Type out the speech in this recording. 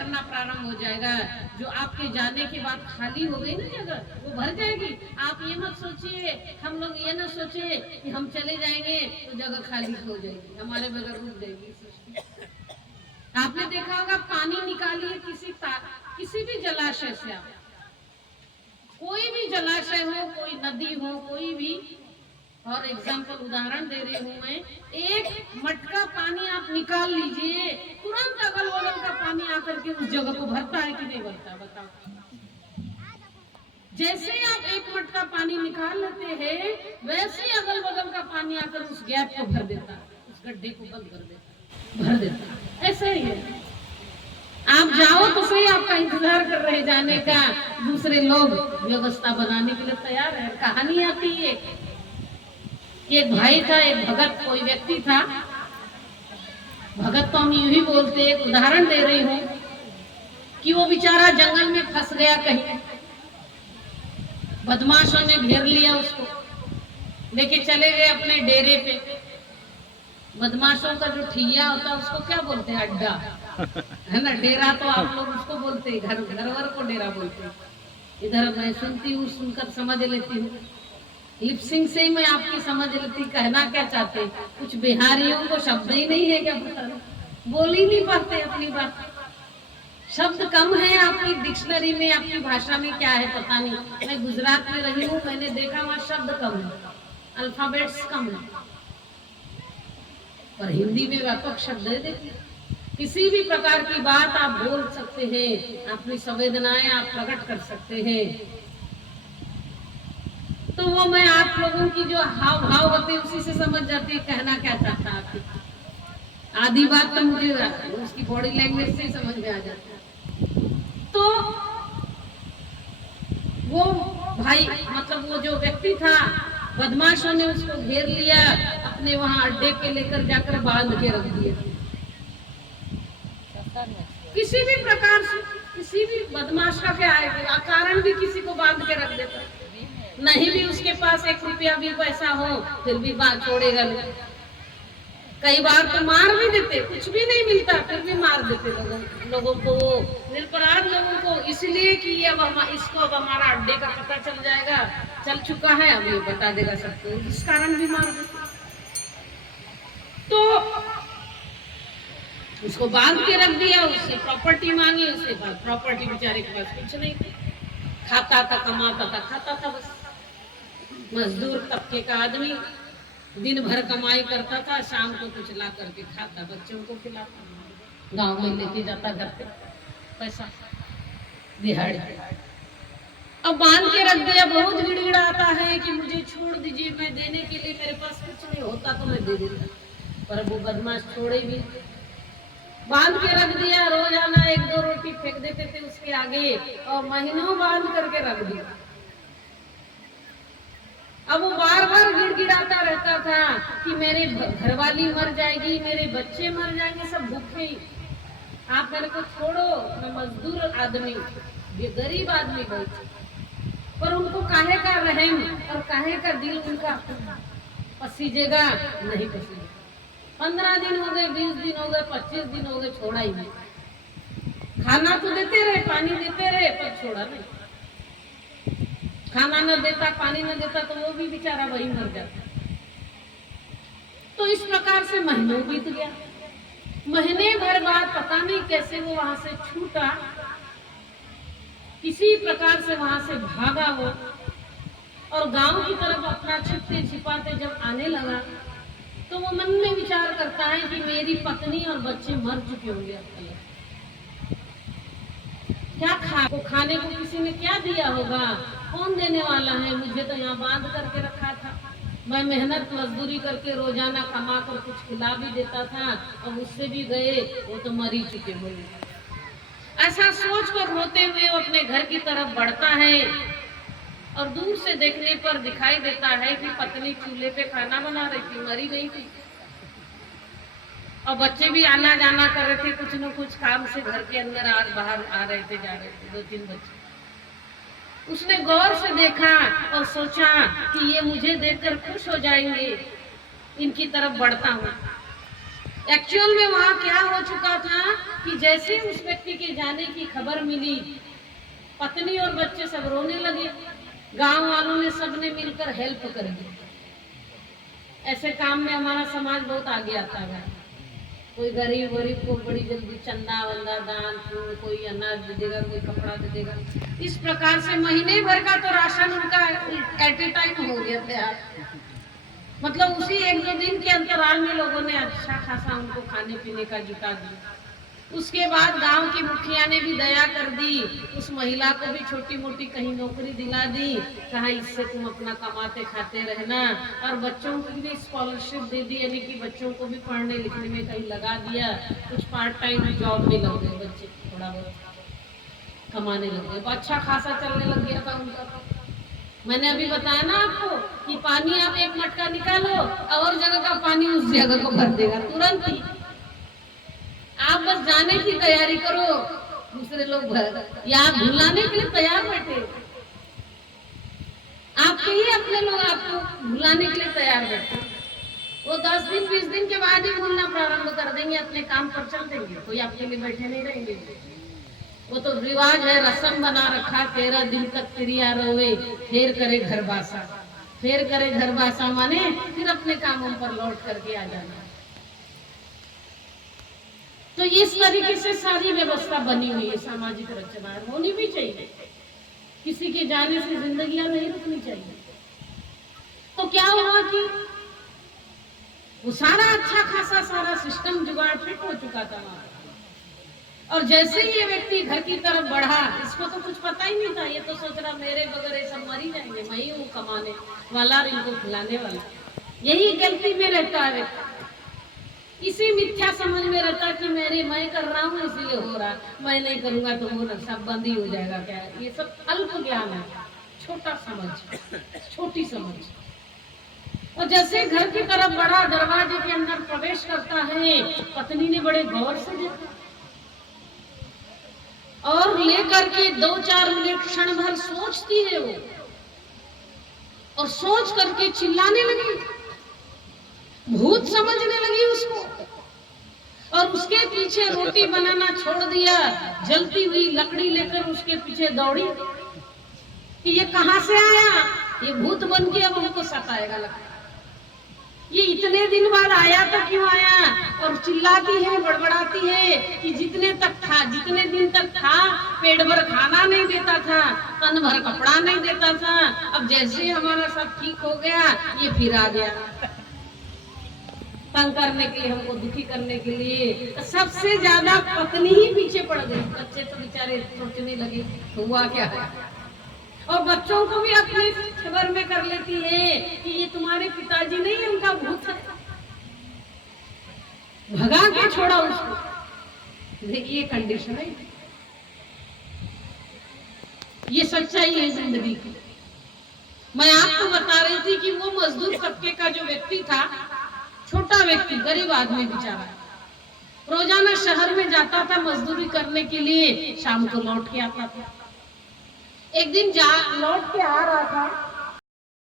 भरना प्रारंभ हो जाएगा। जो आपके जाने के बाद खाली हो गई ना जगह, वो भर जाएगी। आप ये मत सोचिए, हम लोग ये ना सोचे कि हम चले जाएंगे तो जगह खाली हो जाएगी, हमारे बगैर रुक जाएगी। आपने देखा होगा पानी निकालिए किसी भी जलाशय से, आप कोई भी जलाशय हो, कोई नदी हो, कोई भी, और एग्जाम्पल उदाहरण दे रही हूँ मैं, एक मटका पानी आप निकाल लीजिए, तुरंत अगल बगल का पानी आकर के उस जगह को भरता है कि नहीं भरता, बताओ। जैसे आप एक मटका पानी निकाल लेते हैं, वैसे ही अगल बगल का पानी आकर उस गैप को भर देता है, उस गड्ढे को बंद कर देता, भर देता है। ऐसा ही है, आप जाओ तो सही, आपका इंतजार कर रहे जाने का, दूसरे लोग व्यवस्था बनाने के लिए तैयार है। कहानी आती है, एक भाई था, एक भगत, कोई व्यक्ति था। भगत तो हम यूं ही बोलते, एक उदाहरण दे रही हूँ कि वो बेचारा जंगल में फंस गया कहीं, बदमाशों ने घेर लिया उसको, लेके चले गए अपने डेरे पे। बदमाशों का जो ठिया होता है उसको क्या बोलते हैं, अड्डा, है ना। डेरा तो आप लोग उसको बोलते हैं, घरवर को डेरा बोलते हैं। इधर मैं सुनती हूँ, सुनकर समझ लेती हूँ, लिपसिंग से ही मैं आपकी समझ लेती कहना क्या चाहते। कुछ बिहारियों को शब्द ही नहीं है, क्या पता, बोल ही नहीं पाते अपनी बात, शब्द कम है आपकी डिक्शनरी में, आपकी भाषा में क्या है पता नहीं। मैं गुजरात में रही हूँ, मैंने देखा वहाँ शब्द कम है, अल्फाबेट्स कम है, पर हिंदी में व्यापक शब्द है। देखिए, किसी भी प्रकार की बात आप बोल सकते हैं, अपनी संवेदनाएं आप प्रकट कर सकते हैं। तो वो मैं आप लोगों की जो हाव भाव होते हैं उसी से समझ जाती है कहना क्या चाहता है आपकी। आधी बात तो मुझे उसकी बॉडी लैंग्वेज से ही समझ में आ जाती है। तो वो भाई, मतलब वो जो व्यक्ति था, बदमाशों ने उसको घेर लिया, अपने वहां अड्डे पे लेकर जाकर बांध के रख दिया। किसी भी प्रकार से, किसी भी बदमाश का क्या है, कारण भी किसी को बांध के रख देता, नहीं भी उसके पास 1 रुपया भी पैसा हो फिर भी बात छोड़ेगा नहीं। कई बार तो मार भी देते, कुछ भी नहीं मिलता फिर भी मार देते लोगों को, निरपराध लोगों को, इसलिए कि अब इसको अब हमारा अड्डे का पता चल जाएगा, चल चुका है, अब ये बता देगा सबको, इस कारण भी मार देते। तो उसको बांध के रख दिया, उससे प्रॉपर्टी मांगी, उससे प्रॉपर्टी बेचारे के पास कुछ नहीं थी, खाता था, कमाता था, खाता था, बस मजदूर तबके का आदमी, दिन भर कमाई करता था, शाम को कुछ ला करके खाता, बच्चों को खिलाता, गांव में लेके जाता घर पे पैसा दिहाड़ी। अब बांध के रख दिया, बहुत गिड़गिड़ाता है कि मुझे छोड़ दीजिए, मैं देने के लिए मेरे पास कुछ नहीं होता तो मैं दे देता, पर वो बदमाश छोड़े भी। बांध के रख दिया, रोजाना 1-2 रोटी फेंक देते थे उसके आगे, और महीनों बांध करके रख दिया। अब वो बार बार गिड़गिड़ाता रहता था कि मेरे घरवाली मर जाएगी, मेरे बच्चे मर जाएंगे, सब भूखे ही, आप मेरे को छोड़ो, मैं मजदूर आदमी, ये गरीब आदमी बहुत। पर उनको काहे का रहम और काहे का दिल उनका पसीजेगा, नहीं पसीजेगा। 15 दिन हो गए, 20 दिन हो गए, 25 दिन हो गए, छोड़ा ही नहीं। खाना तो देते रहे, पानी देते रहे, पर छोड़ा नहीं। खाना न देता, पानी न देता तो वो भी बेचारा वही मर जाता। तो इस प्रकार से महीनों बीत गया, महीने भर बाद पता नहीं कैसे वो वहां से छूटा, किसी प्रकार से वहां से भागा वो, और गांव की तरफ अपना छिपते छिपाते जब आने लगा तो वो मन में विचार करता है कि मेरी पत्नी और बच्चे मर चुके होंगे, क्या खाने को किसी ने क्या दिया होगा, कौन देने वाला है, मुझे तो यहाँ बांध करके रखा था, मैं मेहनत मजदूरी करके रोजाना कमा कर कुछ खिला भी देता था, अब उससे भी गए, वो तो मर ही चुके होंगे। ऐसा सोच कर रोते हुए वो अपने घर की तरफ बढ़ता है, और दूर से देखने पर दिखाई देता है कि पत्नी चूल्हे पे खाना बना रही थी, मरी नहीं थी, और बच्चे भी आना जाना कर रहे थे, कुछ न कुछ काम से घर के अंदर बाहर आ रहे थे, जा रहे थे, 2-3 बच्चे। उसने गौर से देखा और सोचा कि ये मुझे देखकर खुश हो जाएंगे, इनकी तरफ बढ़ता हूँ। एक्चुअल में वहां क्या हो चुका था कि जैसे उस व्यक्ति के जाने की खबर मिली, पत्नी और बच्चे सब रोने लगे। गांव वालों ने सबने मिलकर हेल्प कर दी। ऐसे काम में हमारा समाज बहुत आगे आता है। कोई गरीब गरीब को बड़ी जल्दी चंदा वंदा दान फूल, कोई अनाज दे देगा, कोई कपड़ा दे देगा। इस प्रकार से महीने भर का तो राशन उनका एट ए टाइम हो गया तैयार। मतलब उसी एक दो दिन के अंतराल में लोगों ने अच्छा खासा उनको खाने पीने का जुटा दिया। उसके बाद गांव की मुखिया ने भी दया कर दी, उस महिला को भी छोटी मोटी कहीं नौकरी दिला दी, कहा इससे तुम अपना कमाते खाते रहना, और बच्चों को भी स्कॉलरशिप दे दी, यानी कि बच्चों को भी पढ़ने लिखने में कहीं लगा दिया। कुछ पार्ट टाइम जॉब में लग गए बच्चे, थोड़ा बहुत कमाने लग गए, अच्छा खासा चलने लग गया था उनका। मैंने अभी बताया ना आपको कि पानी आप एक मटका निकालो और जगह का पानी उस जगह को भर देगा तुरंत ही। आप बस जाने की तैयारी करो, दूसरे लोग भर या आप भुलाने के लिए तैयार बैठे, आपके ही अपने लोग आपको भुलाने के लिए तैयार बैठे। वो 10 दिन 20 दिन के बाद ही भूलना प्रारंभ कर देंगे, अपने काम पर चल देंगे, कोई आपके लिए बैठे नहीं रहेंगे। वो तो रिवाज है, रस्म बना रखा, 13 दिन तक क्रिया रोवे, फिर करे घर बासा। फिर करे घर बासा माने फिर अपने कामों पर लौट करके आ जाना। तो इस तरीके से सारी व्यवस्था बनी हुई है, सामाजिक रचना होनी भी चाहिए। किसी के जाने से जिंदगियां नहीं रुकनी चाहिए। तो क्या हुआ कि वो सारा अच्छा खासा सारा सिस्टम जुगाड़ फिट हो चुका था वहां। और जैसे ही ये व्यक्ति घर की तरफ बढ़ा, इसको तो कुछ पता ही नहीं था। ये तो सोच रहा मेरे बगैर ये सब मर ही जाएंगे, मैं ही हूँ कमाने वाला और इनको खिलाने वाला। यही गलती में रहता है व्यक्ति, इसी मिथ्या समझ में रहता कि मैं कर रहा हूँ इसीलिए हो रहा, मैं नहीं करूंगा तो वो सब बंद ही हो जाएगा। क्या ये सब अल्प ज्ञान है, छोटा समझ, छोटी समझ। और जैसे घर की तरफ बढ़ा, दरवाजे के अंदर प्रवेश करता है, पत्नी ने बड़े गौर से देखा और लेकर के 2-4 मिनट क्षण भर सोचती है वो, और सोच करके चिल्लाने लगी, भूत समझने लगी उसको। और उसके पीछे रोटी बनाना छोड़ दिया, जलती हुई लकड़ी लेकर उसके पीछे दौड़ी कि ये कहां से आया, ये भूत बन के अब हमको सताएगा लगता। ये इतने दिन बाद आया तो क्यों आया, और चिल्लाती है, बड़बड़ाती है कि जितने दिन तक था पेट भर खाना नहीं देता था, तन भर कपड़ा नहीं देता था, अब जैसे हमारा सब ठीक हो गया ये फिर आ गया तंग करने के लिए, हमको दुखी करने के लिए। सबसे ज्यादा पत्नी ही पीछे पड़ गई, बच्चे तो बेचारे सोचने लगे हुआ क्या है, और बच्चों को भी अपने खबर में कर लेती है कि ये तुम्हारे पिताजी नहीं है, उनका भूत है, भगा के छोड़ा उसको। देखिए कंडीशन है, ये सच्चाई है जिंदगी की। मैं आपको बता रही थी कि वो मजदूर तबके का जो व्यक्ति था, छोटा व्यक्ति, गरीब आदमी बेचारा, रोजाना शहर में जाता था मजदूरी करने के लिए, शाम को लौट के आता था। एक दिन लौट के आ रहा था